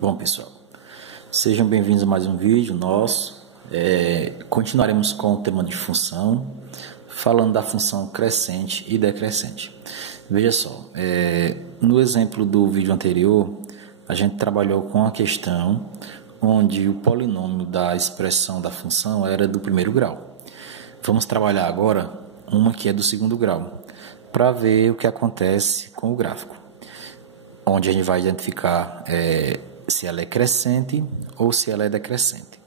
Bom, pessoal, sejam bem-vindos a mais um vídeo nosso. Continuaremos com o tema de função, falando da função crescente e decrescente. Veja só, no exemplo do vídeo anterior, a gente trabalhou com a questão onde o polinômio da expressão da função era do primeiro grau. Vamos trabalhar agora uma que é do segundo grau, para ver o que acontece com o gráfico, onde a gente vai identificar se ela é crescente ou se ela é decrescente.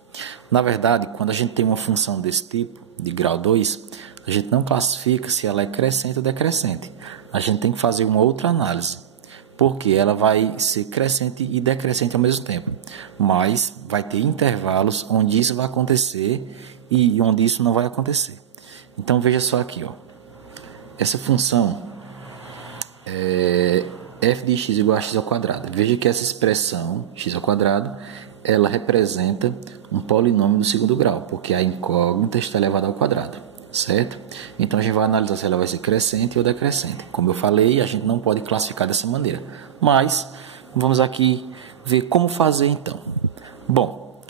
Na verdade, quando a gente tem uma função desse tipo, de grau 2, a gente não classifica se ela é crescente ou decrescente. A gente tem que fazer uma outra análise, porque ela vai ser crescente e decrescente ao mesmo tempo. Mas vai ter intervalos onde isso vai acontecer e onde isso não vai acontecer. Então veja só aqui, ó. Essa função f de x igual a x ao quadrado. Veja que essa expressão, x ao quadrado, ela representa um polinômio do segundo grau, porque a incógnita está elevada ao quadrado, certo? Então, a gente vai analisar se ela vai ser crescente ou decrescente. Como eu falei, a gente não pode classificar dessa maneira. Mas, vamos aqui ver como fazer então. Bom,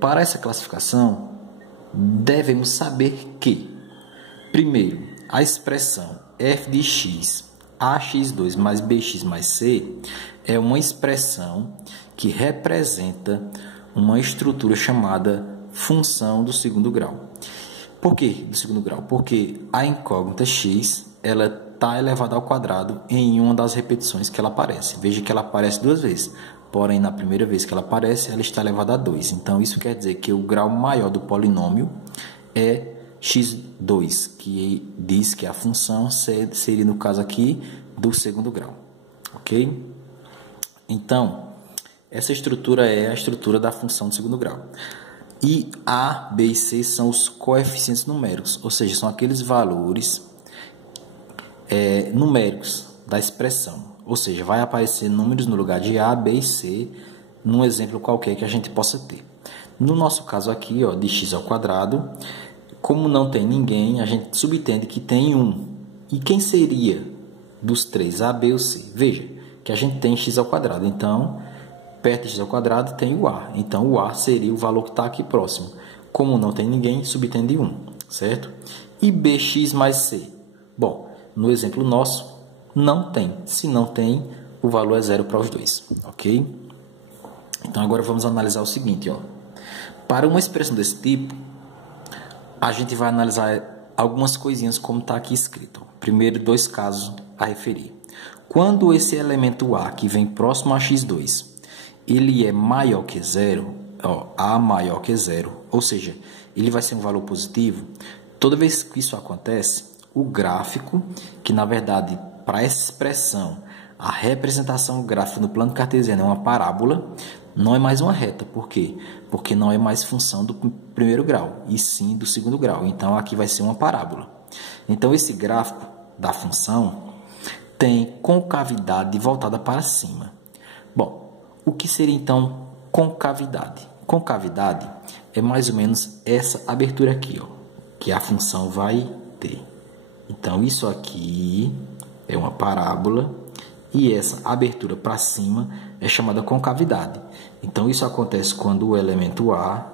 para essa classificação, devemos saber que, primeiro, a expressão f de x ax2 mais bx mais c é uma expressão que representa uma estrutura chamada função do segundo grau. Por que do segundo grau? Porque a incógnita x ela está elevada ao quadrado em uma das repetições que ela aparece. Veja que ela aparece duas vezes, porém na primeira vez que ela aparece, ela está elevada a 2. Então isso quer dizer que o grau maior do polinômio é x2, que diz que a função seria, no caso aqui, do segundo grau. Ok? Então, essa estrutura é a estrutura da função do segundo grau. E A, B e C são os coeficientes numéricos, ou seja, são aqueles valores numéricos da expressão. Ou seja, vai aparecer números no lugar de A, B e C, num exemplo qualquer que a gente possa ter. No nosso caso aqui, ó, de x ao quadrado, como não tem ninguém, a gente subentende que tem 1. E quem seria dos três, A, B ou C? Veja que a gente tem x ao quadrado. Então, perto de x ao quadrado tem o A. Então, o A seria o valor que está aqui próximo. Como não tem ninguém, subentende 1, certo? E bx mais c? Bom, no exemplo nosso, não tem. Se não tem, o valor é 0 para os dois, ok? Então, agora vamos analisar o seguinte, ó. Para uma expressão desse tipo, a gente vai analisar algumas coisinhas como está aqui escrito. Primeiro, dois casos a referir. Quando esse elemento A, que vem próximo a x2, ele é maior que zero, ó, A maior que zero, ou seja, ele vai ser um valor positivo, toda vez que isso acontece, o gráfico, que na verdade, para essa expressão, a representação gráfica no plano cartesiano é uma parábola, não é mais uma reta. Por quê? Porque não é mais função do primeiro grau, e sim do segundo grau. Então, aqui vai ser uma parábola. Então, esse gráfico da função tem concavidade voltada para cima. Bom, o que seria, então, concavidade? Concavidade é mais ou menos essa abertura aqui, ó, que a função vai ter. Então, isso aqui é uma parábola e essa abertura para cima é chamada concavidade. Então, isso acontece quando o elemento A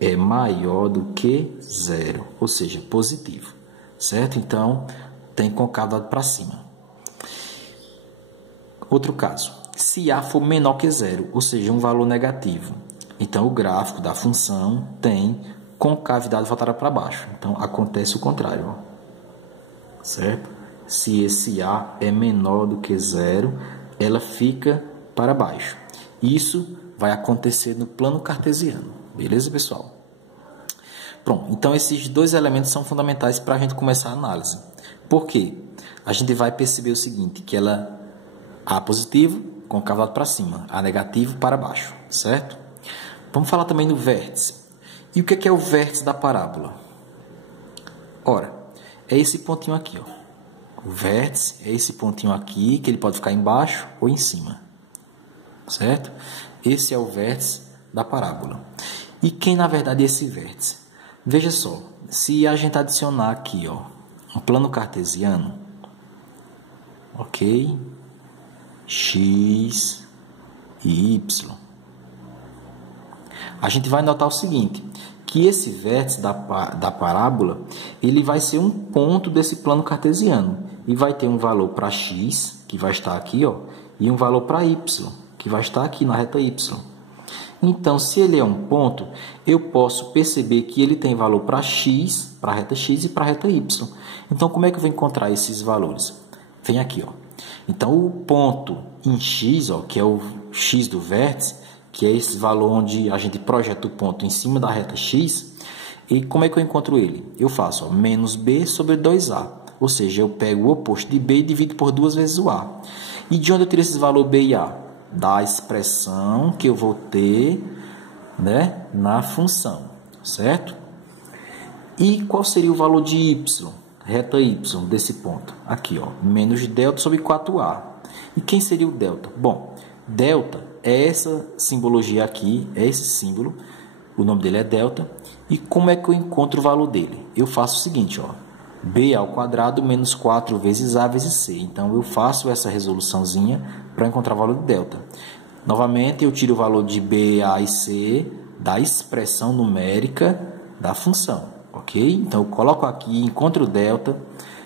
é maior do que zero, ou seja, positivo, certo? Então, tem concavidade para cima. Outro caso, se A for menor que zero, ou seja, um valor negativo, então o gráfico da função tem concavidade voltada para baixo. Então, acontece o contrário, ó, certo? Se esse A é menor do que zero, ela fica para baixo. Isso vai acontecer no plano cartesiano. Beleza, pessoal? Pronto, então esses dois elementos são fundamentais para a gente começar a análise. Por quê? A gente vai perceber o seguinte, que ela A positivo, concavidade para cima, A negativo para baixo, certo? Vamos falar também do vértice. E o que é o vértice da parábola? Ora, é esse pontinho aqui, ó. O vértice é esse pontinho aqui, que ele pode ficar embaixo ou em cima, certo? Esse é o vértice da parábola. E quem, na verdade, é esse vértice? Veja só, se a gente adicionar aqui, ó, um plano cartesiano, ok? X e y. A gente vai notar o seguinte, que esse vértice da parábola, ele vai ser um ponto desse plano cartesiano. E vai ter um valor para x, que vai estar aqui, ó, e um valor para y, que vai estar aqui na reta y. Então, se ele é um ponto, eu posso perceber que ele tem valor para x, para a reta x e para a reta y. Então, como é que eu vou encontrar esses valores? Vem aqui, ó. Então, o ponto em x, ó, que é o x do vértice, que é esse valor onde a gente projeta o ponto em cima da reta x, e como é que eu encontro ele? Eu faço, ó, menos b sobre 2a, ou seja, eu pego o oposto de b e divido por 2 vezes o a. E de onde eu tiro esses valores b e a? Da expressão que eu vou ter, né, na função, certo? E qual seria o valor de y, reta y, desse ponto? Aqui, ó, menos delta sobre 4a. E quem seria o delta? Bom, delta é essa simbologia aqui, é esse símbolo, o nome dele é delta. E como é que eu encontro o valor dele? Eu faço o seguinte, ó, b ao quadrado menos 4 vezes a vezes c. Então, eu faço essa resoluçãozinha para encontrar o valor de delta. Novamente, eu tiro o valor de b, a e c da expressão numérica da função, ok? Então, eu coloco aqui, encontro o delta,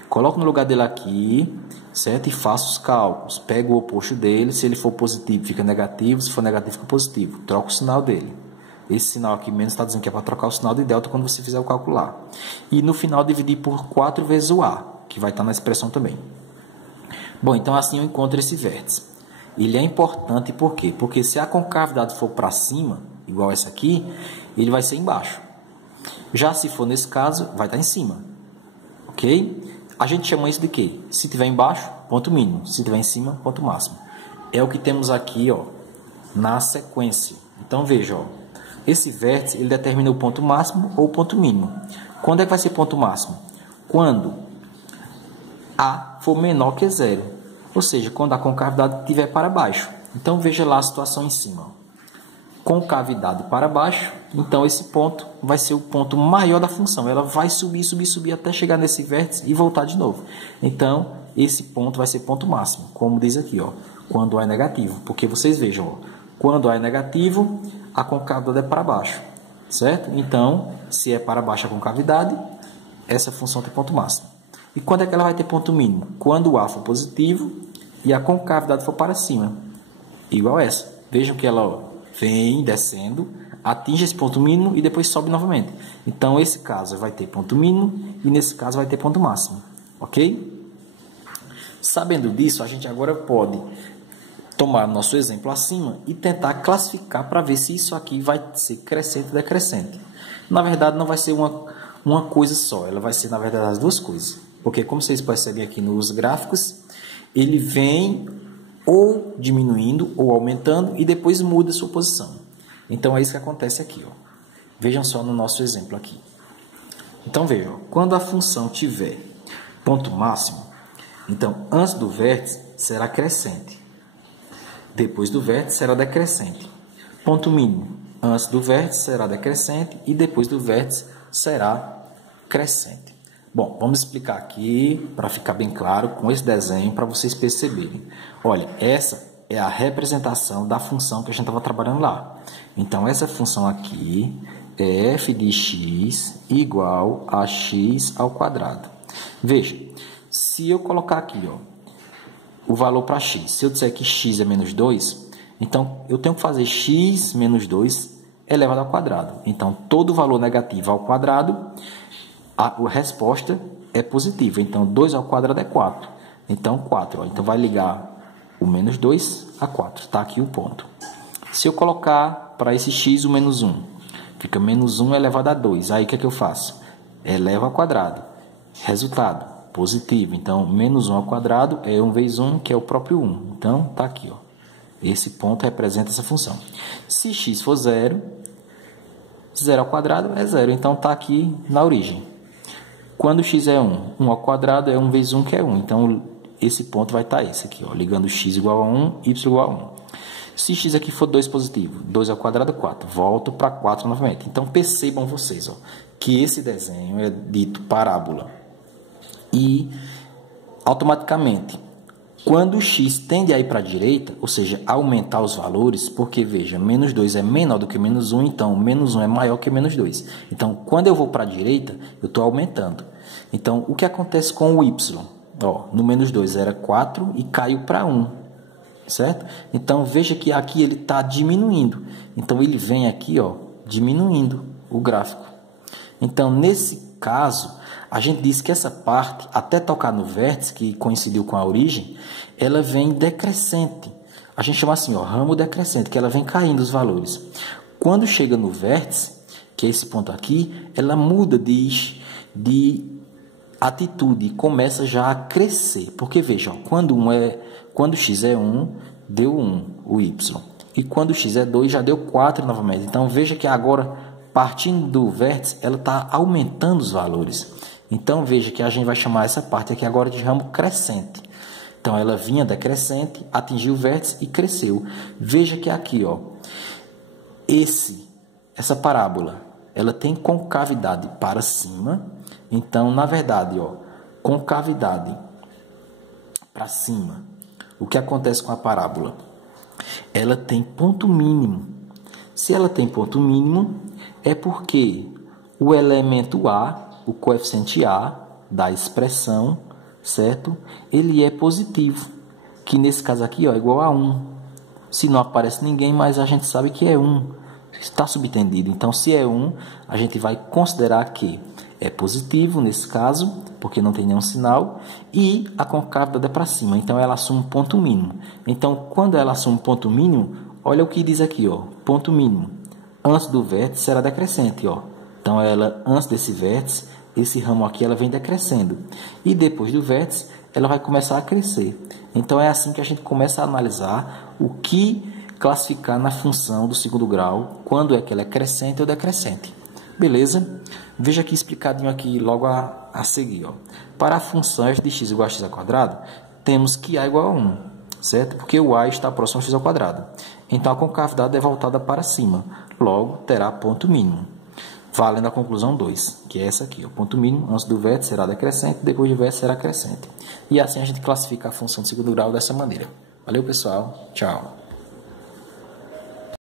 coloco no lugar dele aqui, certo? E faço os cálculos. Pego o oposto dele, se ele for positivo, fica negativo, se for negativo, fica positivo. Troco o sinal dele. Esse sinal aqui menos está dizendo que é para trocar o sinal de delta quando você fizer o cálculo lá. E no final dividir por 4 vezes o a, que vai estar na expressão também. Bom, então assim eu encontro esse vértice. Ele é importante por quê? Porque se a concavidade for para cima, igual essa aqui, ele vai ser embaixo. Já se for nesse caso, vai estar em cima. Ok? A gente chama isso de quê? Se tiver embaixo, ponto mínimo. Se tiver em cima, ponto máximo. É o que temos aqui, ó, na sequência. Então veja, ó. Esse vértice, ele determina o ponto máximo ou o ponto mínimo. Quando é que vai ser ponto máximo? Quando A for menor que zero. Ou seja, quando a concavidade estiver para baixo. Então, veja lá a situação em cima. Concavidade para baixo. Então, esse ponto vai ser o ponto maior da função. Ela vai subir, subir, subir até chegar nesse vértice e voltar de novo. Então, esse ponto vai ser ponto máximo. Como diz aqui, ó, quando A é negativo. Porque vocês vejam, ó, quando A é negativo, a concavidade é para baixo, certo? Então, se é para baixo a concavidade, essa função tem ponto máximo. E quando é que ela vai ter ponto mínimo? Quando o A for positivo e a concavidade for para cima, igual essa. Vejam que ela, ó, vem descendo, atinge esse ponto mínimo e depois sobe novamente. Então, esse caso vai ter ponto mínimo e nesse caso vai ter ponto máximo, ok? Sabendo disso, a gente agora pode tomar nosso exemplo acima e tentar classificar para ver se isso aqui vai ser crescente ou decrescente. Na verdade, não vai ser uma coisa só, ela vai ser, na verdade, as duas coisas. Porque, como vocês percebem aqui nos gráficos, ele vem ou diminuindo ou aumentando e depois muda sua posição. Então, é isso que acontece aqui, ó. Vejam só no nosso exemplo aqui. Então, vejam, quando a função tiver ponto máximo, então, antes do vértice, será crescente. Depois do vértice será decrescente. Ponto mínimo. Antes do vértice será decrescente e depois do vértice será crescente. Bom, vamos explicar aqui para ficar bem claro com esse desenho para vocês perceberem. Olha, essa é a representação da função que a gente estava trabalhando lá. Então, essa função aqui é f de x igual a x ao quadrado. Veja, se eu colocar aqui, ó, o valor para x. Se eu disser que x é menos 2, então eu tenho que fazer x menos 2 elevado ao quadrado. Então, todo valor negativo ao quadrado, a resposta é positiva. Então, 2 ao quadrado é 4. Então, 4. Ó. Então, vai ligar o menos 2 a 4. Está aqui o ponto. Se eu colocar para esse x o menos 1, fica menos 1 elevado a 2. Aí, o que é que eu faço? Elevo ao quadrado. Resultado positivo. Então, menos 1 ao quadrado é 1 vezes 1, que é o próprio 1. Então, está aqui, ó. Esse ponto representa essa função. Se x for 0, 0 ao quadrado é 0. Então, está aqui na origem. Quando x é 1, 1 ao quadrado é 1 vezes 1, que é 1. Então, esse ponto vai estar esse aqui, ó, ligando x igual a 1, y igual a 1. Se x aqui for 2 positivo, 2 ao quadrado é 4. Volto para 4 novamente. Então, percebam vocês, ó, que esse desenho é dito parábola. E, automaticamente, Quando o x tende a ir para a direita, ou seja, aumentar os valores, porque, veja, menos 2 é menor do que menos 1, então menos 1 é maior que menos 2. Então, quando eu vou para a direita, eu estou aumentando. Então, o que acontece com o y? Ó, no menos 2 era 4 e caiu para 1, certo? Então, veja que aqui ele está diminuindo. Então, ele vem aqui, ó, diminuindo o gráfico. Então, nesse caso, a gente diz que essa parte, até tocar no vértice, que coincidiu com a origem, ela vem decrescente. A gente chama assim, ó, ramo decrescente, que ela vem caindo os valores. Quando chega no vértice, que é esse ponto aqui, ela muda de atitude e começa já a crescer. Porque, veja, ó, quando x é 1, deu 1, o y. E quando x é 2, já deu 4 novamente. Então, veja que agora, partindo do vértice, ela está aumentando os valores. Então, veja que a gente vai chamar essa parte aqui agora de ramo crescente. Então, ela vinha decrescente, atingiu o vértice e cresceu. Veja que aqui, ó, essa parábola, ela tem concavidade para cima. Então, na verdade, ó, concavidade para cima. O que acontece com a parábola? Ela tem ponto mínimo. Se ela tem ponto mínimo, é porque o elemento A, o coeficiente A da expressão, certo? Ele é positivo, que nesse caso aqui, ó, é igual a 1. Se não aparece ninguém, mas a gente sabe que é 1. Está subtendido. Então, se é 1, a gente vai considerar que é positivo nesse caso, porque não tem nenhum sinal, e a concavidade é para cima. Então, ela assume um ponto mínimo. Então, quando ela assume um ponto mínimo, olha o que diz aqui, ó, ponto mínimo. Antes do vértice será decrescente, ó. Então, ela, antes desse vértice, esse ramo aqui ela vem decrescendo. E depois do vértice, ela vai começar a crescer. Então, é assim que a gente começa a analisar o que classificar na função do segundo grau, quando é que ela é crescente ou decrescente. Beleza? Veja aqui explicadinho aqui logo a seguir. Ó. Para a função f de x igual a x ao quadrado, temos que a é igual a 1, certo? Porque o a está próximo a x ao quadrado. Então, a concavidade é voltada para cima. Logo, terá ponto mínimo. Valendo a conclusão 2, que é essa aqui. O ponto mínimo, antes do vértice, será decrescente, depois do vértice será crescente. E assim a gente classifica a função de segundo grau dessa maneira. Valeu, pessoal. Tchau.